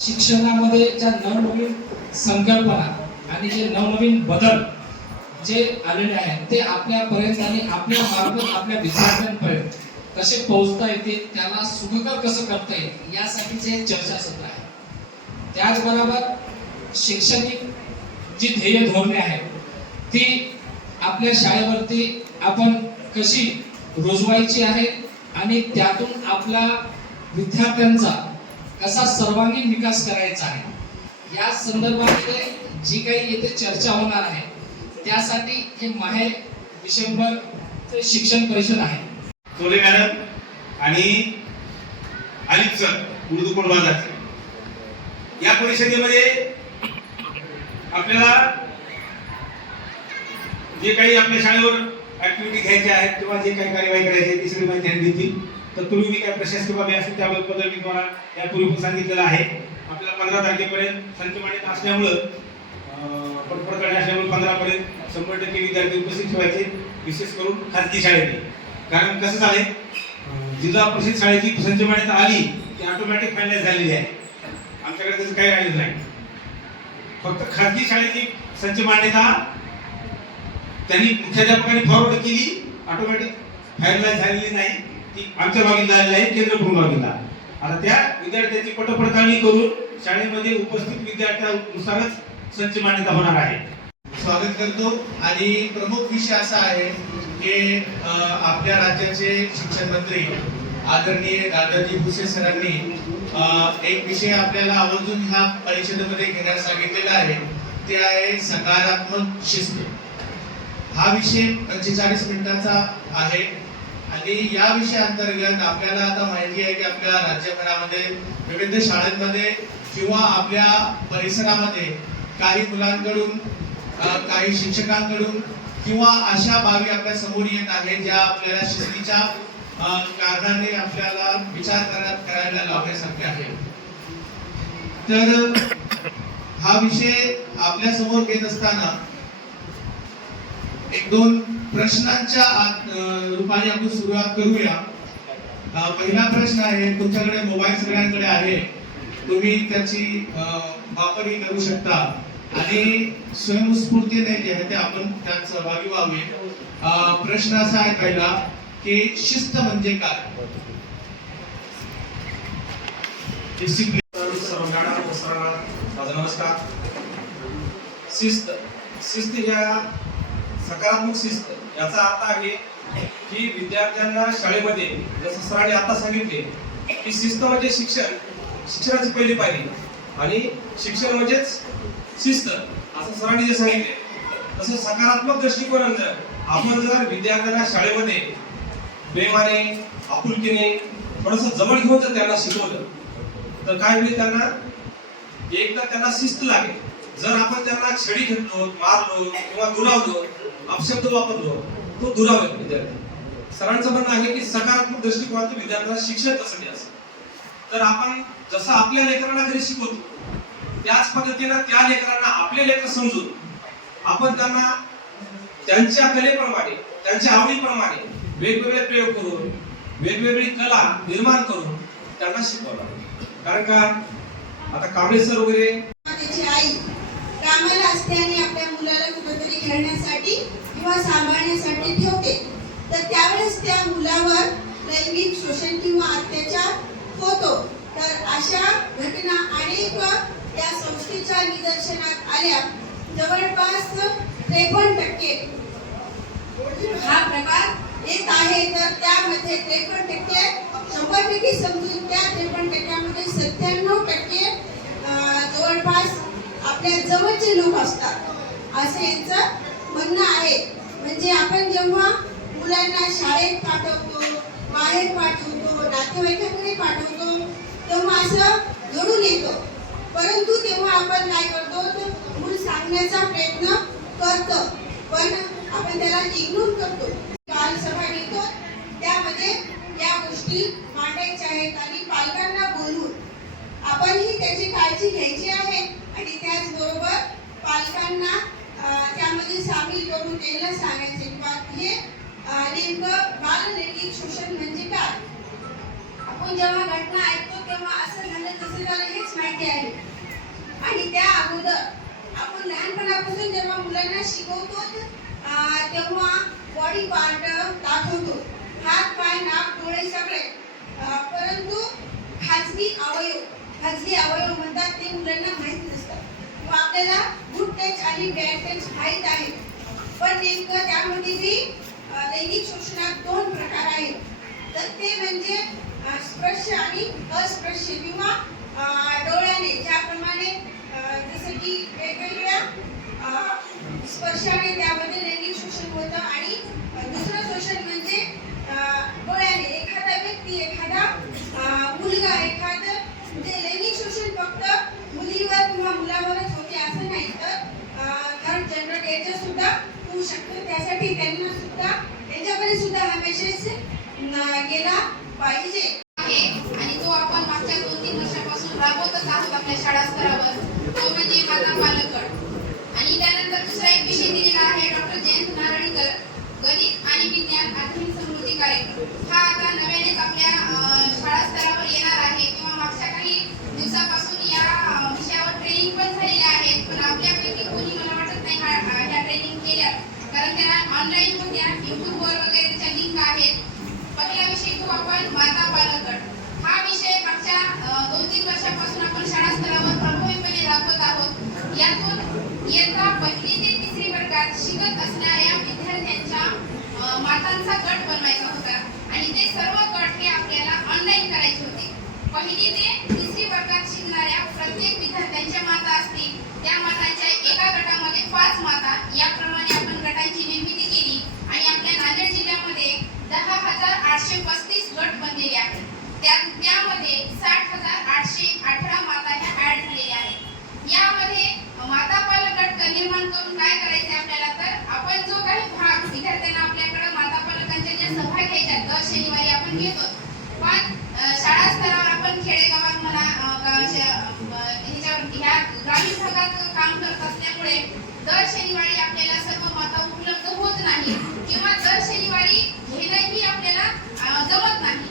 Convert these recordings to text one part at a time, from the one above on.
शिक्षणामध्ये ज्या नवनवीन संकल्पना आणि जे नवनवीन बदल जे आलेले आहेत ते आपल्यापर्यंत आणि आपल्या मार्फत आपल्या विद्यार्थ्यांपर्यंत कसे पोहोचता येतील, त्याला सुखकर कसं करता येईल यासाठीचे चर्चासत्र आहे. त्याचबरोबर शैक्षणिक जी ध्येय धोरणे आहेत ती आपल्या शाळेवरती आपण कशी रुजवायची आहेत आणि त्यातून आपला विद्यार्थ्यांचा कसा सर्वांगीण विकास करायचा आहे या संदर्भामध्ये जी काही येथे चर्चा होणार आहे त्यासाठी हे माहे विशंभर शिक्षण परिषद आहे. सोले मॅडम आणि आलिफ सर उर्दू कोडबाजाचे या परिषदेमध्ये आपल्याला जे काही आपल्या शाळेवर ऍक्टिव्हिटी घ्यायच्या आहेत किंवा जे काही कार्यवाही करायची आहे ती सगळी माहिती त्यांनी दिली. तत्पूर्वी मी काय प्रशासकीय बाबी असेल त्याबद्दल मी तुम्हाला यापूर्वी सांगितलेलं आहे. आपल्याला 15 तारखेपर्यंत संच मान्यता असल्यामुळं पटपडकडे असल्यामुळे 15 पर्यंत 100% विद्यार्थी उपस्थित ठेवायचे, विशेष करून खाजगी शाळेने. कारण कसं झालंय, जिल्हा परिषद शाळेची संच मान्यता आली ती ऑटोमॅटिक फायनलाइज झालेली आहे. आमच्याकडे त्याचं काही राहिलेलं नाही. फक्त खाजगी शाळेची संच मान्यता त्यांनी मुख्याध्यापकांनी फॉरवर्ड केली, ऑटोमॅटिक फायनलाइज झालेली नाही. ती आमच्या बागेला झालेली आहे, केंद्र बागेला. आता त्या विद्यार्थ्यांची पटपडताळणी करून शाळेमध्ये उपस्थित विद्यार्थ्यांनुसारच संच मान्यता होणार आहे. स्वागत करतो. आणि प्रमुख विषय असा आहे की आपल्या राज्याचे शिक्षण मंत्री आदरणीय दादाजी भुसे सरांनी एक विषय आपल्याला आवर्जून ह्या परिषदेमध्ये घेण्यास सांगितलेला आहे, ते आहे सकारात्मक शिस्त. हा विषय 45 मिनिटाचा आहे आणि या विषयाअंतर्गत आपल्याला आता माहिती आहे की आपल्या राज्यभरामध्ये विविध शाळांमध्ये किंवा आपल्या परिसरामध्ये काही मुलांकडून काही शिक्षकांकडून किंवा अशा बाबी आपल्या समोर येत आहेत ज्या आपल्याला शिस्तीच्या कारणाने आपल्याला विचार करायला लावण्यासारखे आहे. तर हा विषय आपल्या समोर घेत असताना एक दोन प्रश्नांच्या रूपाने आपण सुरुवात करूया. पहिला प्रश्न आहे, तुमच्याकडे मोबाईल सगळ्यांकडे आहे, तुम्ही त्याची वापरही करू शकता आणि स्वयंस्फूर्तीने जे आहे ते आपण त्यात सहभागी व्हावे. प्रश्न असा आहे पहिला की शिस्त म्हणजे काय? नमस्कार. शिस्त ह्या सकारात्मक शिस्त याचा अर्थ आहे की विद्यार्थ्यांना शाळेमध्ये जसं सरांनी आता सांगितले की शिस्त म्हणजे शिक्षणाची पहिली पायरी आणि शिक्षण म्हणजेच शिस्त असं सरांनी जे सांगितले तसं सकारात्मक दृष्टिकोनाने आपण जर विद्यार्थ्यांना शाळेमध्ये प्रेमाने आपुलकीने थोडंसं जवळ घेऊन जर त्यांना शिकवलं तर काय होईल, त्यांना एकदा त्यांना शिस्त लागेल. जर आपण त्यांना छडी घेतलो, मारलो किंवा दुरावलो, अपशब्द वापरलो तो दुरावेल विद्यार्थी. सरांचं म्हणणं आहे की सकारात्मक दृष्टिकोनातून विद्यार्थ्यांना शिक्षण कसं द्यायचं. तर आपण जसं आपल्या लेकरांना घरी शिकवतो त्याच पद्धतीनं त्या लेकरांना आपले लेकर समजून आपण त्यांना त्यांच्या कलेप्रमाणे त्यांच्या आवडीप्रमाणे वेगवेगळे प्रयोग करून वेगवेगळी कला निर्माण करून त्यांना शिकवणार. कारण का आता कांबळे सर वगैरे त्याची आई कामाला असल्याने आपल्या मुलाला कुठेतरी खेळण्यासाठी किंवा सांभाळण्यासाठी ठेवते, तर त्यावेळेस त्या मुलावर लैंगिक शोषण किंवा अत्याचार होतो. तर अशा घटना अनेक या संस्थेच्या निदर्शनात आल्या. जवळपास 53% हा प्रकार येत आहे. तर त्यामध्ये 53% 100% समजून त्या 53%मध्ये 97% जवळपास आपल्या जवळचे लोक असतात असं यांचं म्हणणं आहे. म्हणजे आपण जेव्हा मुलांना शाळेत पाठवतो, बाहेर पाठवतो, नातेवाईकांकडे पाठवतो तेव्हा असं घडून येतो, परंतु तेव्हा आपण काय करतो तर मूल सांगण्याचा प्रयत्न करतो पण आपण त्याला इग्नोर करतो. बालसभा घेतो त्यामध्ये या गोष्टी मांडायच्या आहेत आणि पालकांना बोलवून आपणही त्याची काळजी घ्यायची आहे आणि त्याचबरोबर पालकांना त्यामध्ये सामील करून त्यांना सांगायचे किंवा हे नेमकं बाल लैंगिक शोषण म्हणजे काय. आपण जेव्हा घटना ऐकतो तेव्हा असं झालं तसं झालं हेच माहिती आहे. आणि त्या अगोदर आपण लहानपणापासून जेव्हा मुलांना शिकवतो तेव्हा बॉडी पार्ट दाखवतो, हात पाय नाक डोळे सगळे, परंतु खाजगी अवयव म्हणतात ते मुलांना माहीत नसतात किंवा आपल्याला गुड टच आणि बॅड टच माहीत आहे. पण नेमकं त्यामध्ये बी लैंगिक शोषणात 2 प्रकार आहेत. तर ते म्हणजे स्पर्श आणि अस्पर्श किंवा डोळ्याने ज्याप्रमाणे जसं की वेगवेगळ्या स्पर्शाने त्यामध्ये लैंगिक शोषण होतं. आणि दुसरं शोषण म्हणजे डोळ्याने एखादा व्यक्ती, एखादा मुलगा, एखादं म्हणजे लैंगिक शोषण फक्त मुलीवर किंवा मुलावरच होते असं नाही, तर थर्ड जनरल याच्या सुद्धा होऊ शकतं. त्यासाठी त्यांना सुद्धा त्यांच्याकडे सुद्धा हा मेसेज गेला पाहिजे आहे. आणि जो आपण मागच्या 2-3 वर्षापासून राबवतच आहोत आपल्या शाळा स्तरावर, तो म्हणजे माता पालक गट. आणि त्यानंतर दुसरा एक विषय दिलेला आहे डॉक्टर जयंत नारळीकर, गणित आणि विज्ञान आधुनिक समृद्धी कार्यक्रम. हा आता नव्यानेच आपल्या शाळा स्तरावर येणार आहे किंवा मागच्या काही दिवसापासून या विषयावर ट्रेनिंग पण झालेल्या आहेत. पण आपल्यापैकी कोणी मला वाटत नाही ह्या ट्रेनिंग केल्या, कारण त्या ऑनलाईन होत्या, युट्यूबवर वगैरे त्याच्या लिंक आहेत. पहिला विषय घेऊ आपण माता पालक गट. हा विषय मागच्या 2-3 वर्षापासून आपण शाळा स्तरावर प्रभावीपणे राबवत आहोत. यातून इयत्ता 1ली ते 3री वर्गात शिकत असणाऱ्या विद्यार्थ्यांच्या मातांचा गट बनवायचा होता आणि ते सर्व गट हे आपल्याला ऑनलाईन करायचे होते. 1ली ते 3री वर्गात शिकणाऱ्या प्रत्येक विद्यार्थ्यांच्या माता असतील, त्या मातांच्या एका गटामध्ये 5 माता, याप्रमाणे आपण गटांची निर्मिती केली आणि आपल्या नांदेड जिल्ह्यामध्ये 10,835 गट बनलेले आहेत. त्यामध्ये 60,818 माता ह्या ऍड झालेल्या आहेत. यामध्ये माता पालक गट निर्माण करून काय करायचे आपल्याला, तर आपण जो काही भाग विद्यार्थ्यांना आपल्याकडे माता पालकांच्या ज्या सभा घ्यायच्या दर शनिवारी आपण घेतो, पण शाळा स्तरावर आपण खेडेगावात म्हणा ह्या ग्रामीण भागात काम करत असल्यामुळे दर शनिवारी आपल्याला सर्व माता उपलब्ध होत नाही किंवा दर शनिवारी घेणंही आपल्याला जमत नाही.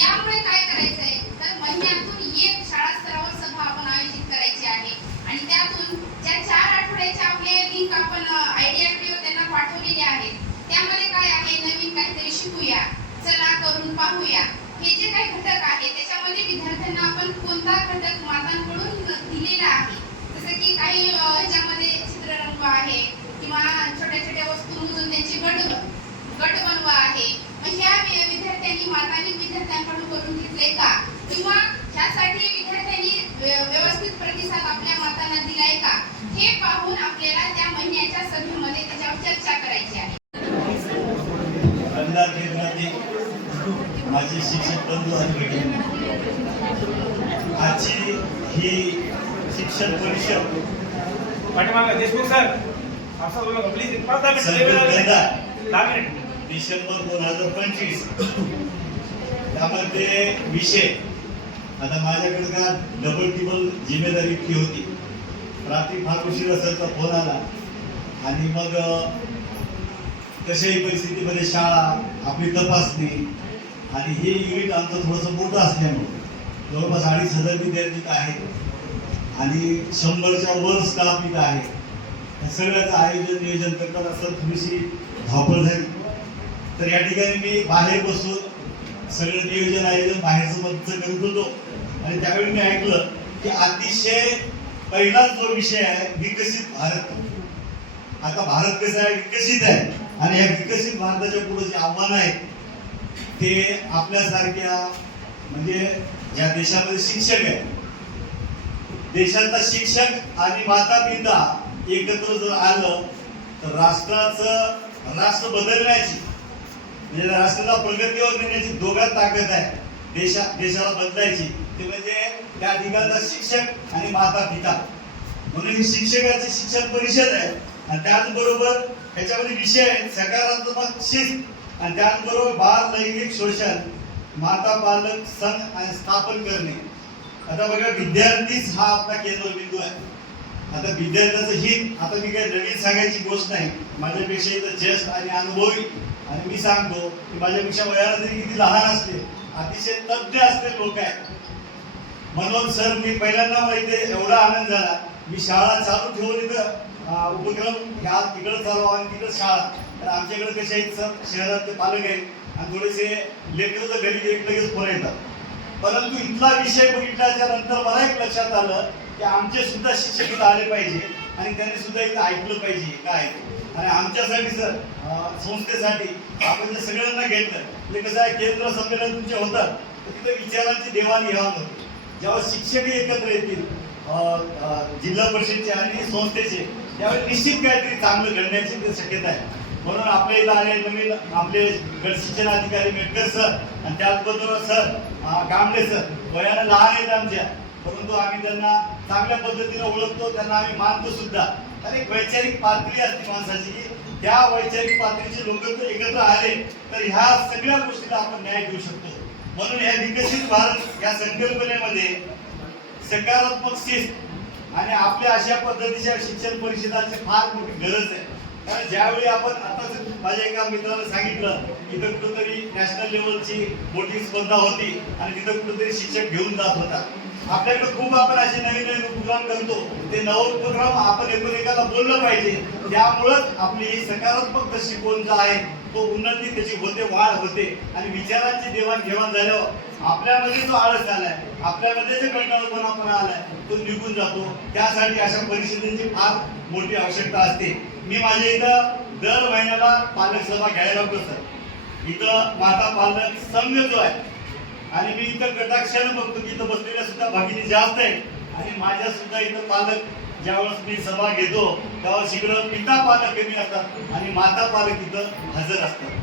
यामुळे काय करायचं आहे, तर महिन्यातून एक शाळा स्तरावर सभा आपण आयोजित करायची आहे. आणि त्यातून ज्या 4 आठवड्याच्या आपले लिंक आपण आयडिया त्यांना पाठवलेले आहेत, त्यामध्ये काय आहे, नवीन काहीतरी शिकूया, चला करून पाहूया, हे जे काही घटक आहेत त्याच्यामध्ये विद्यार्थ्यांना आपण कोणता घटक मातांकडून दिलेला आहे. जसं की काही ह्याच्यामध्ये चित्ररंग आहे किंवा छोट्या छोट्या वस्तूंमधून त्यांचे गट बनवा आहे. मग ह्या विद्यार्थ्यांनी मातांनी विद्यार्थ्यांकडून करून घेतले का, किंवा ह्यासाठी विद्यार्थ्यांनी व्यवस्थित प्रतिसाद आपल्या मातांना दिलाय का, हे पाहून आपल्याला त्या महिन्याच्या सभेमध्ये त्याच्यावर चर्चा करायची आहे. माझे शिक्षक बंधू आणि भगिनी, आजची ही शिक्षण परिषद पाठीमागे देशमुख सर असं बोला प्लीज 10 मिनिट डिसेंबर 2025 त्यामध्ये विषय आता माझ्याकडे का डबल टिबल जिम्मेदारी इतकी होती. रात्री फार उशीर असायचा फोन आला आणि मग कशाही परिस्थितीमध्ये शाळा, आपली तपासणी आणि हे युनिट आमचं थोडंसं मोठं असल्यामुळे जवळपास 2,500 विद्यार्थी आहेत आणि 100च्या वर स्टाफ इथं आहे. सगळ्याचं आयोजन नियोजन करताना असं थोडीशी धावपळ झाली. तर या ठिकाणी मी बाहेर बसून सगळं नियोजन आयोजन बाहेरचं मदत करत होतो आणि त्यावेळी मी ऐकलं की अतिशय पहिलाच जो विषय आहे विकसित भारत. आता भारत कसा आहे, विकसित आहे आणि या विकसित भारताच्या पुढे जे आव्हान आहे ते आपल्यासारख्या म्हणजे ज्या देशामध्ये शिक्षक आहे, देशाचा शिक्षक आणि माता पिता एकत्र जर आलं तर राष्ट्र बदलण्याची म्हणजे राष्ट्राला प्रगतीवर नेण्याची दोघात ताकद आहे. देशाला बदलायची ते म्हणजे त्या ठिकाणचा शिक्षक आणि माता पिता. म्हणून ही शिक्षकाची शिक्षण परिषद आहे आणि त्याचबरोबर त्याच्यामध्ये विषय आहेत सकारात्मक शिस्त आणि त्याचबरोबर बाल लैंगिक शोषण, माता पालक संघ आणि स्थापन करणे. आता बघा विद्यार्थीच हा आपला केंद्रबिंदू आहे. आता विद्यार्थ्याचं हित, आता मी काही नवीन सांगायची गोष्ट नाही, माझ्यापेक्षा इथं ज्येष्ठ आणि अनुभवी, आणि मी सांगतो की माझ्यापेक्षा वयाला जरी किती लहान असले, अतिशय तज्ञ असलेले लोक आहेत. म्हणून सर मी पहिल्यांदा मला इथे एवढा आनंद झाला, मी शाळा चालू ठेवून इथं उपक्रम ह्या तिकडं चालू आणि तिकडं शाळा, तर आमच्याकडे कसे आहेत सर, शहरातले पालक आहेत आणि थोडेसे लेकरं तर घरी लगेच फोन येतात. परंतु इथला विषय बघितल्याच्या नंतर मला एक लक्षात आलं की आमचे सुद्धा शिक्षक इथं आले पाहिजे आणि त्यांनी सुद्धा इथं ऐकलं पाहिजे काय. आणि आमच्यासाठी सर संस्थेसाठी आपण जे सगळ्यांना घेतलं, म्हणजे कसं आहे, केंद्र संमेलन तुमचे होतात तर तिथं विचारांची देवाणघेवाण होते. जेव्हा शिक्षक एकत्र येतील जिल्हा परिषदचे आणि संस्थेचे, त्यावेळी निश्चित काहीतरी चांगलं घडण्याची शक्यता आहे. म्हणून आपल्या इथं आले नवीन आपले गट शिक्षण अधिकारी मेटकर सर आणि त्याचबरोबर सर कांबळे सर, वयानं लहान आहेत आमच्या, परंतु आम्ही त्यांना चांगल्या पद्धतीने ओळखतो, त्यांना आम्ही मानतो सुद्धा. तर एक वैचारिक पातळी असते माणसाची, की त्या वैचारिक पातळीचे लोक जर एकत्र आले तर ह्या सगळ्या गोष्टीला आपण न्याय देऊ शकतो. म्हणून या विकसित भारत या संकल्पनेमध्ये सकारात्मक शिस्त आणि आपल्या अशा पद्धतीच्या शिक्षण परिषदाची फार मोठी गरज आहे. कारण ज्यावेळी आपण आताच माझ्या एका मित्रानं सांगितलं, इथं कुठंतरी नॅशनल लेवलची मोठी स्पर्धा होती आणि तिथं कुठंतरी शिक्षक घेऊन जात होता. आपल्याकडे खूप आपण असे नवीन नवीन उपक्रम करतो, ते नव उपक्रम आपण एकमेकाला बोललं पाहिजे. त्यामुळंच आपली ही सकारात्मक दृष्टिकोन जो आहे तो उन्नती त्याची होते, वाढ होते आणि विचारांची देवाणघेवाण झाल्यावर आपल्यामध्ये जो आळस आलाय, आपल्यामध्ये जे कंटाळपणा आलाय तो निघून जातो. त्यासाठी अशा परिस्थितींची फार मोठी आवश्यकता असते. मी माझ्या इथं दर महिन्याला पालक सभा घ्यायला लागतो सर. इथं माता पालक संघ जो आहे आणि मी इथं कटाक्षाने बघतो की इथं बसलेल्या सुद्धा भगिनी जास्त आहेत आणि माझ्या सुद्धा इथं पालक ज्यावेळेस मी सभा घेतो त्यावेळेस इकडं पिता पालक कमी असतात आणि माता पालक इथं हजर असतात.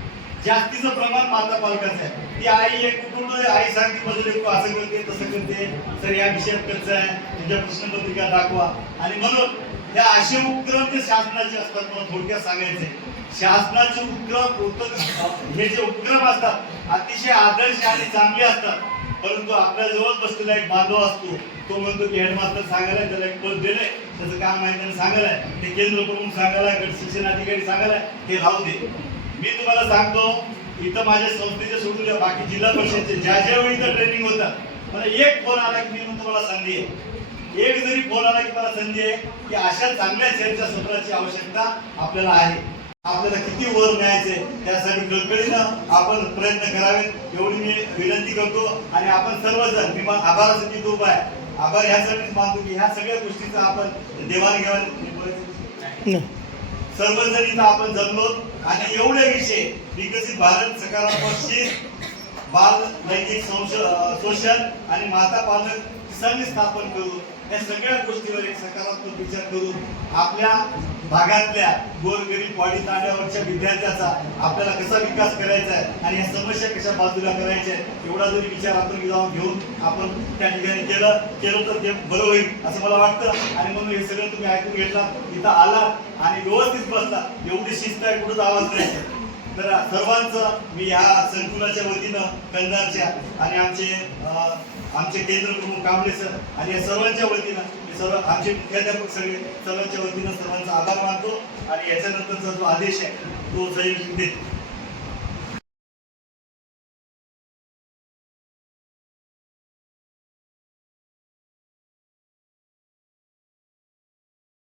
जास्तीचं प्रमाण माता पालकाचं आहे. ती आई एक कुटुंब आई सांगते माझं लेकरू असं करते तसं करते, तर या विषयात कसं आहे, तुझ्या प्रश्नपत्रिका दाखवा. आणि म्हणून या असे उपक्रम जे शासनाचे असतात, मला थोडक्यात सांगायचे, शासनाचे उपक्रम हे जे उपक्रम असतात अतिशय आदर्श आणि चांगले असतात. परंतु आपल्या जवळ बसलेला एक बांधव असतो, तो म्हणतो की हेडमास्टर सांगायला त्याला एक पद दिलंय, त्याचं काम आहे त्याने सांगायलाय, ते केंद्र प्रमुख सांगायला, गट शिक्षण अधिकारी सांगायलाय, ते राहू दे. मी तुम्हाला सांगतो, इथं माझ्या संस्थेचे सोडून बाकी जिल्हा परिषदचे ज्या ज्यावेळी इथं ट्रेनिंग होतात मला एक फोन आला की मी म्हणतो मला संधी आहे. एक जरी फोन आला की मला संधी आहे की अशा चांगल्या चर्चा सत्राची आवश्यकता आपल्याला आहे. आपल्याला किती वर न्यायचे त्यासाठी कळकळीनं आपण प्रयत्न करावेत एवढी मी विनंती करतो. आणि आपण सर्वजण, मी आभाराचं किती उभा आहे, आभार ह्यासाठीच मानतो की ह्या सगळ्या गोष्टीचा आपण देवाणघेवाण सर्वजण इथं आपण जमलो आणि एवढे विषय विकसित भारत, सकारात्मक शिस्त, बाल लैंगिक शोषण आणि माता पालक संघ स्थापन करून या सगळ्या गोष्टीवर एक सकारात्मक विचार करून आपल्या भागातल्या गोरगरीब वाडी तांड्यावरच्या विद्यार्थ्याचा आपल्याला कसा विकास करायचा आहे आणि ह्या समस्या कशा बाजूला करायच्या आहेत एवढा जरी विचार आपण जाऊन घेऊन आपण त्या ठिकाणी केलं तर ते बरं होईल असं मला वाटतं. आणि म्हणून हे सगळं तुम्ही ऐकून घेतला, इथं आलात आणि व्यवस्थित बसला, एवढी शिस्त आहे, कुठंच आवाज नाही. तर सर्वांचं मी ह्या संकुलाच्या वतीनं, कंधारच्या आणि आमचे केंद्र प्रमुख कांबळे सर आणि या सर्वांच्या वतीनं, सर्व आमचे मुख्याध्यापक सगळे सर्वांच्या वतीनं सर्वांचा आभार मानतो आणि याच्यानंतरचा जो आदेश आहे तो संयोजित देतो.